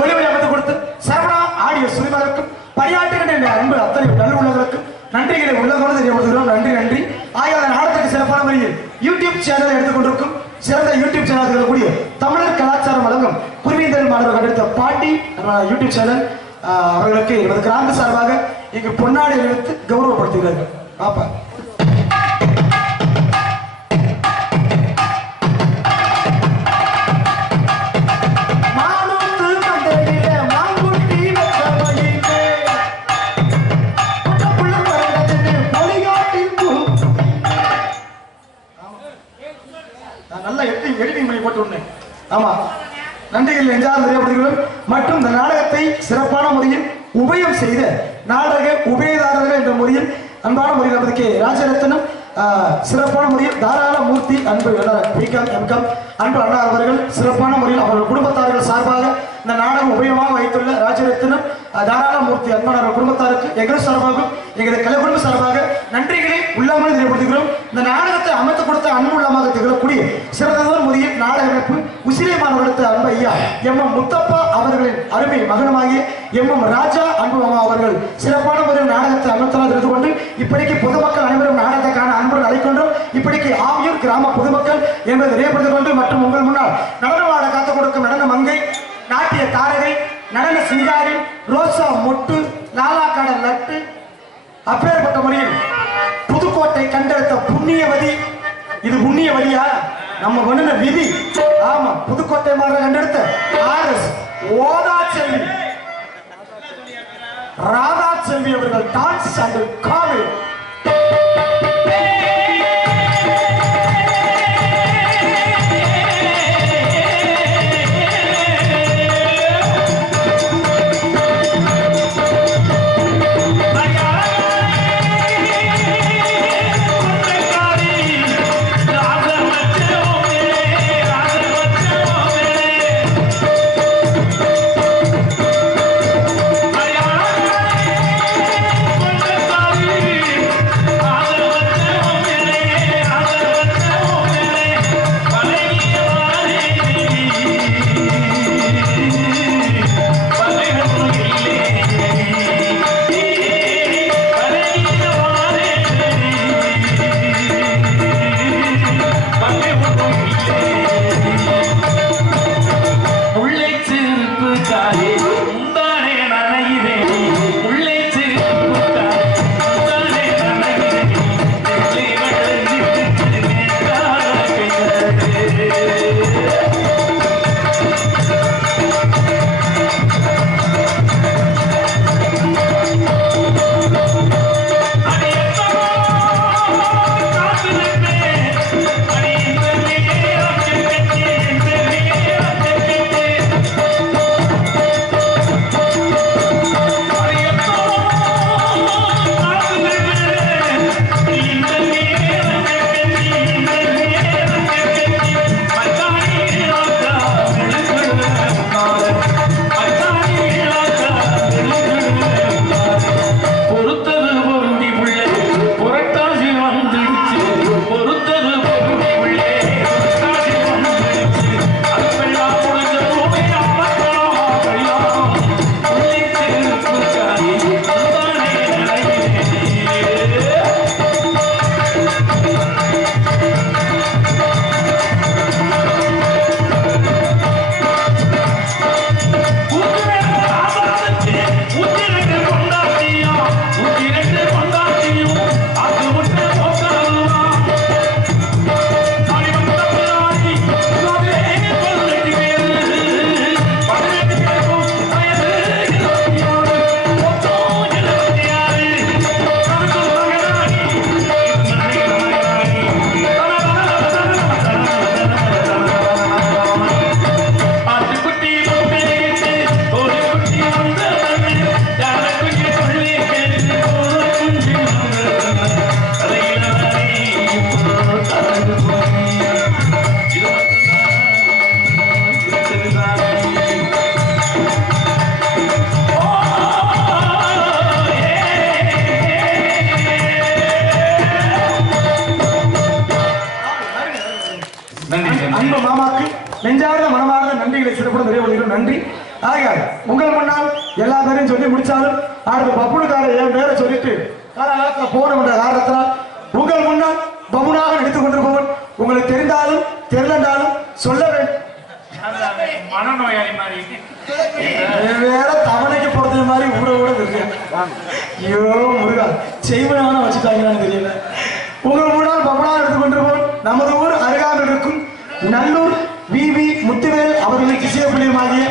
ஒளிவை அமைத்து கொடுத்து சரவணா ஆடியோ சுரிமதற்கும் பணியாற்றுகின்ற என்ற அன்பு அத்தனை நல்ல உள்ளவர்களுக்கும் நன்றிகளை உள்ளதோடு தெரியப்படுத்துகிறோம் நன்றி நன்றி. ஆகிய அந்த சிறப்பான முறையில் யூடியூப் சேனலை எடுத்துக்கொண்டிருக்கும் சிறந்த யூடியூப் சேனல் இருக்கக்கூடிய தமிழர் கலாச்சாரம் வழங்கும் குருவீந்தர் மாணவர் கண்டெடுத்த பாட்டி யூடியூப் சேனல் அவர்களுக்கு எனது கிராம சார்பாக இங்கு பொன்னாடி எடுத்து கௌரவப்படுத்துகிறார்கள். பாப்பா நன்றிகள் நெஞ்சார்ந்த தெரியப்படுகிறோம் மற்றும் இந்த நாடகத்தை சிறப்பான முறையில் உபயம் செய்த நாடக உபயதாரர்கள் என்ற முறையில் அன்பான முறையில் நமக்கு ராஜரத்னம் சிறப்பான முறையில் தாராள மூர்த்தி அன்பு பிகாம் எம்காம் அன்பு அண்ணா அவர்கள் சிறப்பான முறையில் அவர்கள் குடும்பத்தார்கள் சார்பாக இந்த நாடகம் உபயமாக வைத்துள்ள ராஜரத்னம் தாராள மூர்த்தி அன்பான குடும்பத்தாருக்கு எங்கள் சார்பாகவும் எங்களது கலை குடும்ப சார்பாக நன்றிகளை உள்ளாமல் தெரியப்படுத்துகிறோம் இந்த நாடகத்தை அமைத்து கொடுத்த அன்பு உள்ளமாக திகழக்கூடிய சிறந்ததோர் முறைய நாடக அமைப்பு உசிரை மாணவர்களுக்கு அன்பு ஐயா எம் எம் முத்தப்பா அவர்களின் அருமை மகனமாகிய எம் எம் ராஜா அன்பு அம்மா அவர்கள் சிறப்பான முறையில் நாடகத்தை அமைத்தலாக தெரிந்து கொண்டு இப்படிக்கு பொதுமக்கள் அனைவரும் நாடகத்தை காண அன்புடன் அழைக்கின்றோம். இப்படிக்கு ஆவியூர் கிராம பொதுமக்கள் என்பதை நினைவுபடுத்திக் கொண்டு மற்றும் உங்கள் முன்னால் நடனவாட காத்துக் கொடுக்கும் நடன மங்கை நாட்டிய தாரகை நடன சிங்காரி ரோசா மொட்டு லாலா கடல் லட்டு அப்பேற்பட்ட முறையில் புதுக்கோட்டை கண்டெடுத்த புண்ணியவதி. இது புண்ணியவதியா? நம்ம பண்ணுன விதி. ஆமா புதுக்கோட்டை மாதிரி கண்டெடுத்த ஆர்எஸ் ஓதா செல்வி ராதா செல்வி அவர்கள் டான்ஸ் அண்ட் காமெடி muita மாமாக்கு நெஞ்சார்ந்த மனமார்ந்த நன்றிகளை சிறப்புடன் நிறைவேறுகிறோம் நன்றி. ஆக உங்கள் முன்னால் எல்லா பேரையும் சொல்லி முடிச்சாலும் அடுத்து பப்புனுக்கார என் பேரை சொல்லிட்டு போன உள்ளார் காரணத்தினால் உங்கள் முன்னால் பமுனாக நடித்துக் கொண்டிருப்பவன் உங்களுக்கு தெரிந்தாலும் தெரியலன்றாலும் சொல்ல வேண்டும் மனநோயாளி மாதிரி வேற தவணைக்கு பொறுத்த மாதிரி ஊட ஊட தெரியும் ஐயோ முருகா செய்வனான வச்சுட்டாங்களான்னு தெரியல. உங்கள் முன்னால் பபுனாக எடுத்துக் கொண்டிருப்போம் நமது ஊர் அருகாமல் இருக்கும் நல்லூர் விவி முத்துவேல் அவர்களின் கிசியப்பிள்ளையுமாகிய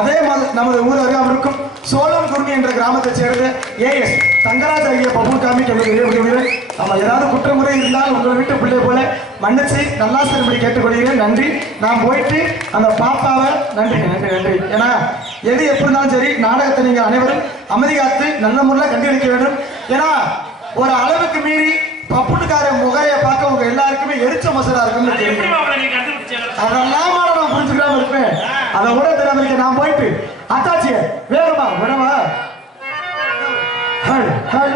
அதே மாதிரி நமது ஊர் அருகாமல் இருக்கும் சோழம் குருணி என்ற கிராமத்தை சேர்ந்த ஏஎஸ் தங்கராஜ் ஆகிய பபு காமி நம்ம ஏதாவது குற்றமுறை இருந்தால் உங்கள் வீட்டு பிள்ளை போல மன்னிச்சு நல்லாசிரியப்படி கேட்டுக்கொள்கிறேன். நன்றி. நான் போயிட்டு அந்த பாப்பாவை நன்றி நன்றி நன்றி. ஏன்னா எது எப்படி இருந்தாலும் சரி நாடகத்தை நீங்கள் அனைவரும் அமைதி காத்து நல்ல முறையில் கண்டுபிடிக்க வேண்டும். ஏன்னா ஒரு அளவுக்கு மீறி பப்புனுக்கார முகையை பார்க்க உங்க எல்லாருக்குமே எரிச்ச மசரா எப்படி தெரியும். அதெல்லாம் நான் புரிஞ்சுக்காம இருப்பேன். அதை கூட தெரியாம இருக்க நான் போயிட்டு அத்தாச்சிய வேகமா விடவா. ஹல் ஹல்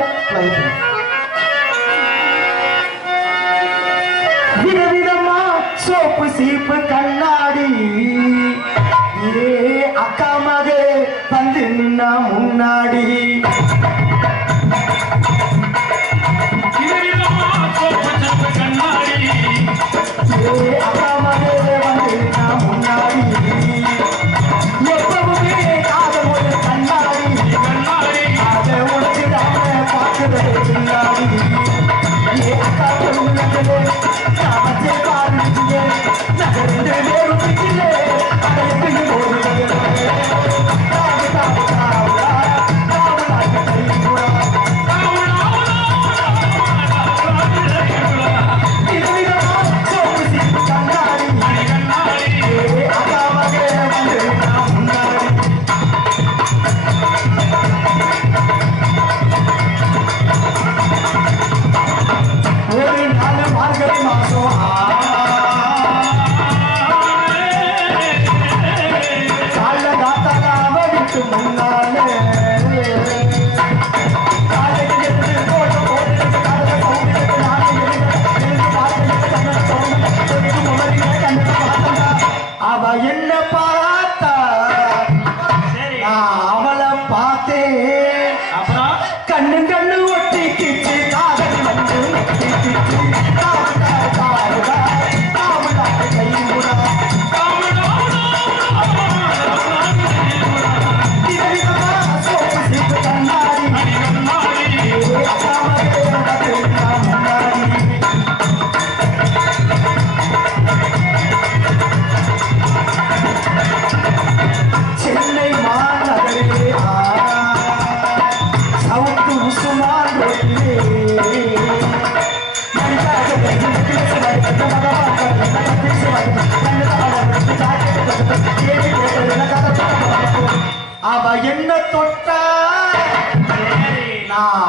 பார்க்கிறது பின்னாடி அவ என்ன தொட்டா நான்